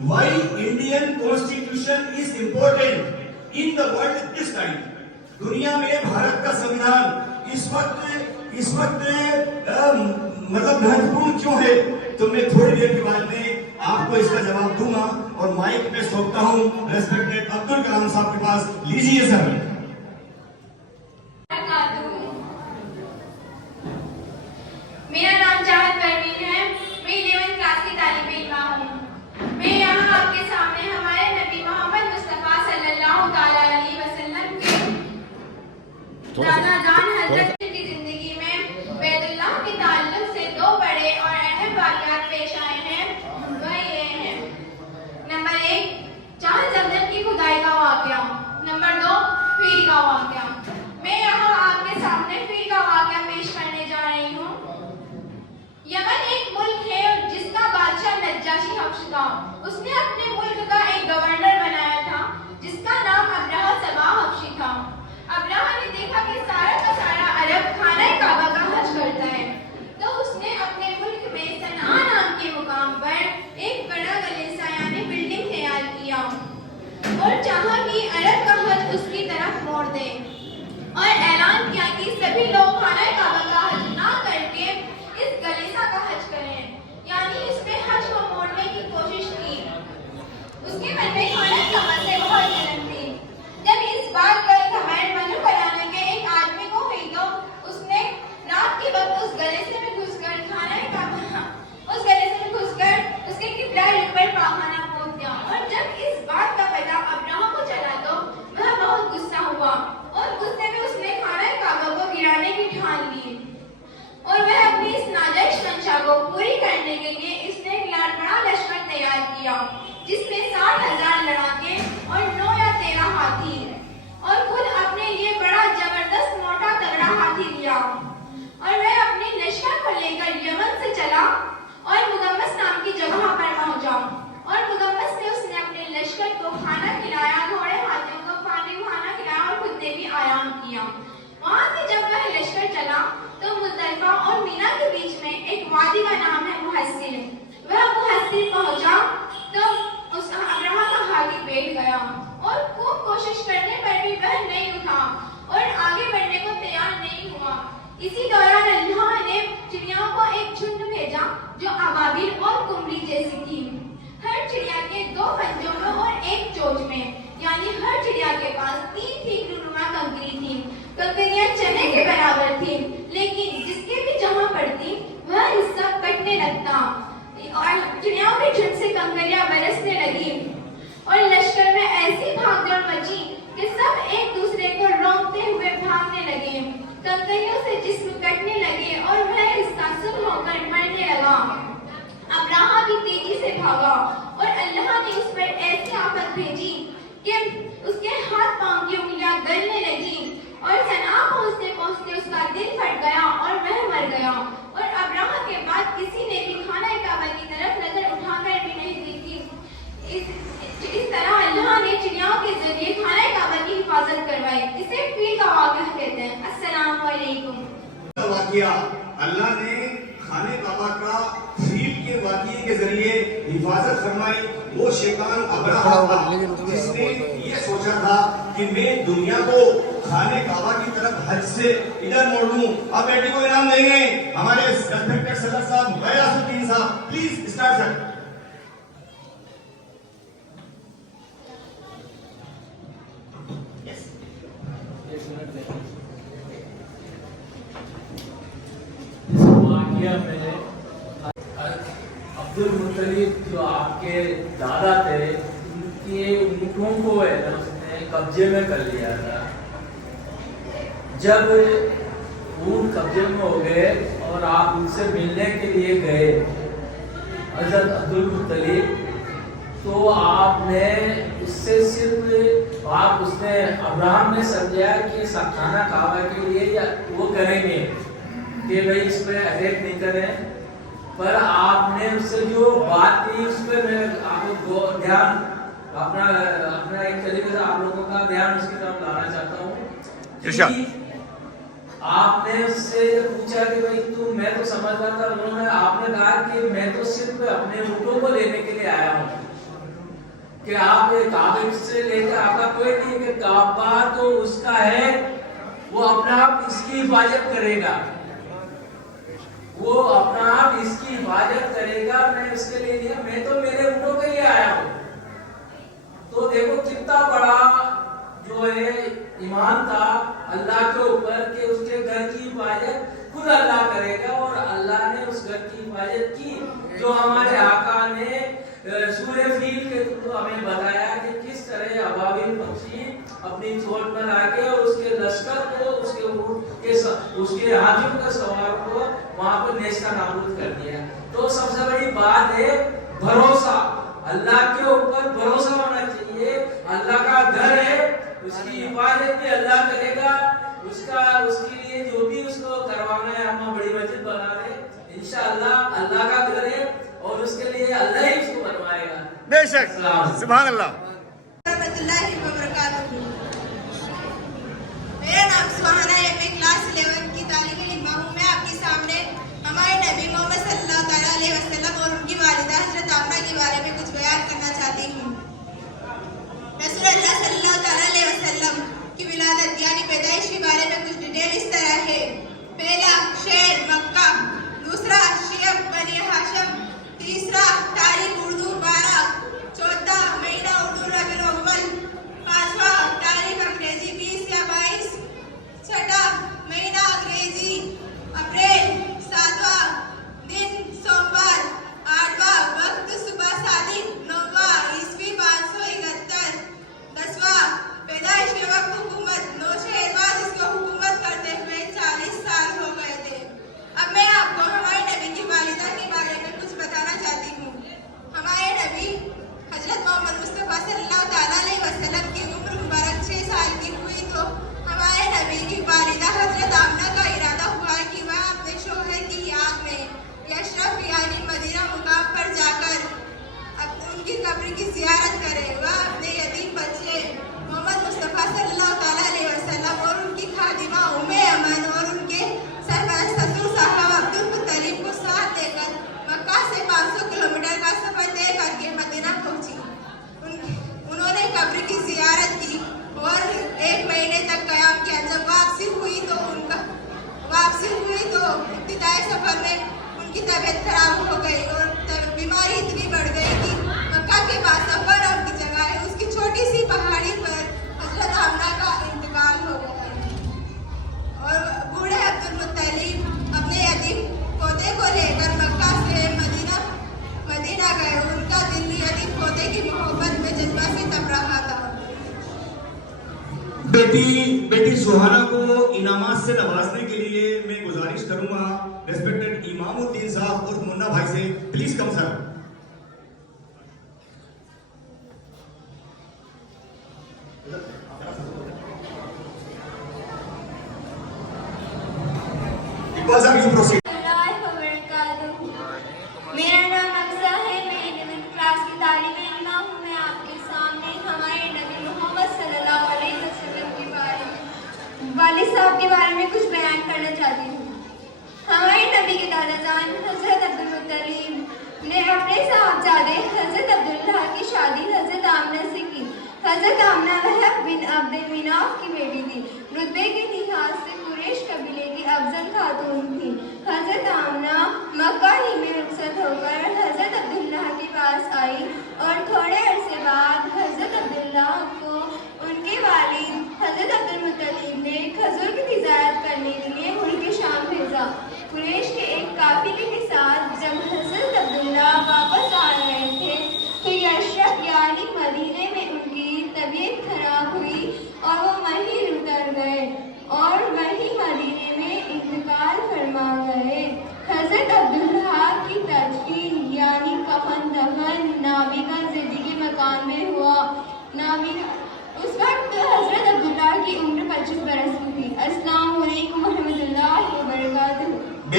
why Indian Constitution is important in the world this time. दुनिया में भारत का संविधान इस वक्त मतलब महत्वपूर्ण क्यों है, तो मैं थोड़ी देर के बाद में आपको इसका जवाब दूंगा और माइक में सौंपता हूं रेस्पेक्टेड अब्दुल कलाम साहब के पास। लीजिए सर। मेरा नाम चाहत परवीन है, मैं 11th क्लास की तालिबे इल्म हूँ। मैं यहाँ आपके सामने हमारे नबी मोहम्मद मुस्तफा सल्लल्लाहु ताला अलैहि वसल्लम के दादा जान हजरत की जिंदगी में बैतुल्लाह के ताल्लुक से दो बड़े और अहम वाक़यात पेश आए हैं। वह ये हैं, नंबर 1 चांद जमजम की खुदाई का वाक़या, नंबर 2 फील का वाक़या। मैं यहाँ आपके सामने फील का वाक़या पेश करने जा रही हूँ। यमन एक मुल्क है जिसका बादशाह नज्जाशी हब्श था। उसने अपने मुल्क का एक गवर्नर बनाया था जिसका नाम अब्रहा सबा हब्शी था। अब्रहा ने देखा कि सारा का सारा अरब खाना काबा का हज करता है, तो उसने अपने मुल्क में सनआ नाम के मुकाम पर एक बड़ा गलीचा यानी बिल्डिंग तैयार किया और चाहा कि अरब का हज उसकी तरफ मोड़ दे और ऐलान किया कि सभी लोग खाना काबा का हज ना करके इस गलीचा का हज करें, यानी इस पे हज को मोड़ने की कोशिश की। उसके मन में खाना काबा से बहुत जलन थी। जब इस बात का खबर मनु बनाने के एक आदमी को हुई तो उसने रात के वक्त उस गलीचे में घुसकर उसके किबला पर पाखाना पोंछ दिया। और जब इस बात का पता अब्राहा को चला तो वह बहुत गुस्सा हुआ और गुस्से में उसने खाना काबा को गिराने की ठान ली और वह अपनी इस नाजायज मंशा को पूरी करने के लिए इसने एक बड़ा लश्कर तैयार किया जिसमें 60,000 लड़ाके और 9 या 13 हाथी और खुद अपने लिए बड़ा जबरदस्त मोटा तगड़ा हाथी लिया और वह अपने लश्कर को लेकर यमन से चला और मुगम्मस नाम की जगह पर पहुंचा और मुगम्मस में उसने अपने लश्कर को खाना खिलाया, घोड़े हाथियों को खाना खिलाया और खुद ने भी आराम किया। वहां से जब वह लश्कर चला तो मुज़दलिफा और मीना के बीच में एक वादी का नाम है मुहस्सिर। वह मुहस्सिर पहुंचा तो उस अब्रहा का हाथी बैठ गया और खूब कोशिश करने पर भी वह नहीं उठा और आगे बढ़ने को तैयार नहीं हुआ। इसी दौरान अल्लाह ने चिड़ियाओं को एक झुंड भेजा जो अबाबिल और कुमरी जैसी थी। हर चिड़िया के 2 पंजों में और 1 चोंच में, यानी हर चिड़िया के पास 3 तीखनुमा कंकरी थी। कंकरियां चने के बराबर थी, लेकिन जिसके भी जहां पड़ती वह हिस्सा कटने लगता और चिड़ियाओं के झुंड से कंकरियां बरसने लगी और लश्कर में ऐसी भागदौड़ मची कि सब एक दूसरे को रोकते हुए भागने लगे। कंकरियों से जिस्म कटने लगे और वह हिस्सा सुन्न होकर मरने लगा। अब्राहा भी तेजी से भागा और अल्लाह ने उस पर ऐसी आफत भेजी कि उसके हाथ पांव की उंगलियां गलने लगी और सनआ पहुंचते पहुंचते उसका दिल फट गया और वह मर गया। और अब्राहा के बाद किसी ने भी खाना काबा की तरफ नजर उठाकर भी नहीं देखी। इस तरह अल्लाह ने चिड़ियाओं के जरिए खाना काबा की हिफाजत करवाई। इसे फील का वाक़या कहते हैं। अस्सलाम वालेकुम। वाक़या अल्लाह ने खाने काबा का फील के वाक़ये के जरिए हिफाजत फरमाई। वो शैतान अब्राहा था जिसने ये सोचा था कि मैं दुनिया को खाने काबा की तरफ हज से इधर मोड़ दूं। अब बेटी को इनाम देंगे हमारे रेस्पेक्टेड सदर साहब गयासुद्दीन साहब, प्लीज स्टार्ट सर। अब्दुल मुत्तलिब जो आपके दादा थे, उनके ऊँटों को उसने कब्जे में कर लिया था। जब ऊँट कब्जे में हो गए और आप उनसे मिलने के लिए गए हज़रत अब्दुल मुत्तलिब, तो आपने उससे उसने अब्राहम ने समझा कि खाना काबा के लिए या वो करेंगे कि भाई इस पर अटैक नहीं करें, पर आपने उससे जो बात की उस पर मैं आपको ध्यान अपना एक तरीके से आप लोगों का ध्यान उसकी तरफ लाना चाहता हूँ। आपने उससे पूछा कि भाई मैं तो समझ रहा था, उन्होंने आपने कहा कि मैं तो सिर्फ अपने ऊँटों को लेने के लिए आया हूँ, کہ آپ کعبے سے لے کر آپ کا کوئی نہیں کہ کعبہ تو اس کا ہے، وہ اپنا آپ اس کی حفاظت کرے گا، وہ اپنا آپ اس کی حفاظت کرے گا، میں اس کے لیے لیا، میں تو میرے اونٹوں کے لیے آیا ہوں۔ تو دیکھو کتنا بڑا جو ہے ایمان تھا اللہ کے اوپر کہ اس کے گھر کی حفاظت خود اللہ کرے گا، اور اللہ نے اس گھر کی حفاظت کی، جو ہمارے آقا نے سورہ فیل کے تھرو ہمیں بتایا کہ کس طرح ابابیل پکشی اپنی چوٹ پر آ کے اور اس کے لشکر کو، اس کے اونٹ کے اس کے ہاتھیوں کا سوار کو وہاں پر نیستہ نابود کر دیا۔ تو سب سے بڑی بات ہے بھروسہ، اللہ کے اوپر بھروسہ ہونا چاہیے۔ اللہ کا گھر ہے، اس کی حفاظت بھی اللہ کرے گا، اس کے لیے جو بھی اس کو کروانا ہے، ہم بڑی مسجد بنا رہے ہیں انشاءاللہ، اللہ کا گھر ہے اور اس کے لیے اللہ ہی اس کو بنوائے گا۔ بے شک، سبحان اللہ۔ رحمۃ اللہ وبرکاتہ۔ میرا نام سہانا ہے، میں کلاس 11 کی طالب علم ہوں۔ میں آپ کے سامنے ہمارے نبی محمد صلی اللہ تعالیٰ علیہ وسلم اور ان کی والدہ حضرت آمنہ کے بارے میں کچھ بیان کرنا چاہتی ہوں۔ رسول اللہ صلی اللہ تعالیٰ علیہ وسلم کی ولادت یعنی پیدائش کے بارے میں کچھ ڈیٹیل اس طرح ہے۔ پہلا، شہر مکہ، دوسرا شیعہ بنی ہاشم، تیسرا تاریخ اردو 12، چوتھا مہینہ اردو ربیع الاول، پانچواں تاریخ انگریزی 20 یا 22، چھٹا مہینہ انگریزی اپریل، ساتواں دن سوموار، آٹھواں وقت صبح صادق، نواں عیسوی 571، دسواں پیدائش کے وقت حکومت، 9 شہر بعد اس کو حکومت کرتے ہوئے 40 سال ہو گئے تھے۔ اب میں آپ کو ہمارے نبی کی والدہ کے بارے میں کچھ بتانا چاہتی ہوں۔ ہمارے نبی حضرت محمد مصطفیٰ صلی اللہ تعالیٰ علیہ وسلم کی عمر مبارک 6 سال کی ہوئی تو ہمارے نبی کی والدہ حضرت آمنہ کا ارادہ ہوا کہ وہ اپنے شوہر کی یاد میں یشرف یعنی مدینہ مقام پر جا کر ان کی قبر کی زیارت کرے۔ وہ اپنے یتیم بچے محمد مصطفیٰ صلی اللہ تعالیٰ علیہ وسلم اور ان کی خادمہ ام ایمن اور ان کے سرپرست سسر صاحب عبد المطلب کو ساتھ لے کر مکہ سے 500 کلومیٹر کا سفر طے کر کے مدینہ پہنچی۔ انہوں نے قبر کی زیارت کی اور 1 مہینے تک قیام کیا۔ جب واپسی ہوئی تو ابتدائی سفر میں ان کی طبیعت خراب ہو گئی اور بیماری اتنی بڑھ گئی کہ مکہ کے پاس برف کی جگہ ہے، اس کی چھوٹی سی پہاڑی پر حضرت آمنہ کا انتقال ہو گیا اور بوڑھے عبد المطلب اپنے یتیم پوتے کو لے کر مکہ سے مدینہ گئے۔ ان کا دل یتیم پوتے کی محبت میں جذبہ سے تپ رہا تھا۔ بیٹی سہانا کو انعامات سے نوازنے کے لیے میں گزارش کروں گا ریسپیکٹڈ امام الدین صاحب اور منا بھائی سے، پلیز کم سر۔ اقبال صاحب یو پروسیڈ۔ میرا نام اقصیٰ ہے، میں 11th کلاس کی طالب علم ہوں۔ میں آپ کے سامنے ہمارے نبی محمد صلی اللہ علیہ وسلم کے بارے میں والد صاحب کے بارے میں کچھ بیان کرنا چاہتی ہوں۔ ہمارے نبی کے دادا جان حضرت عبد المطلب نے اپنے صاحبزادے حضرت عبداللہ کی شادی حضرت آمنہ سے کی۔ حضرت آمنہ وہب بن عبد المناف کی بیٹی تھی۔ رتبے کے لحاظ سے قریش قبیلے کی افضل خاتون تھی۔ حضرت آمنہ مکہ ہی میں رخصت ہو کر حضرت عبداللہ کے پاس آئی اور تھوڑے عرصے بعد حضرت عبداللہ کو ان کے والد حضرت عبد المطلب نے کھجور کی تجارت کرنے کے لیے ملک شام بھیجا۔ قریش کے ایک قافلے کے ساتھ جب حضرت عبداللہ واپس آ رہے تھے تو یشرف یعنی مدینے میں ان کی طبیعت خراب ہوئی اور وہ وہیں اتر گئے اور وہیں مدینے میں انتقال فرما گئے۔ حضرت عبداللہ کی تدفین یعنی کفن دفن نابغہ زدی کے مکان میں ہوا۔ اس وقت حضرت عبداللہ کی عمر 25 برس کی تھی۔ السلام علیکم ورحمۃ اللہ وبرکاتہ۔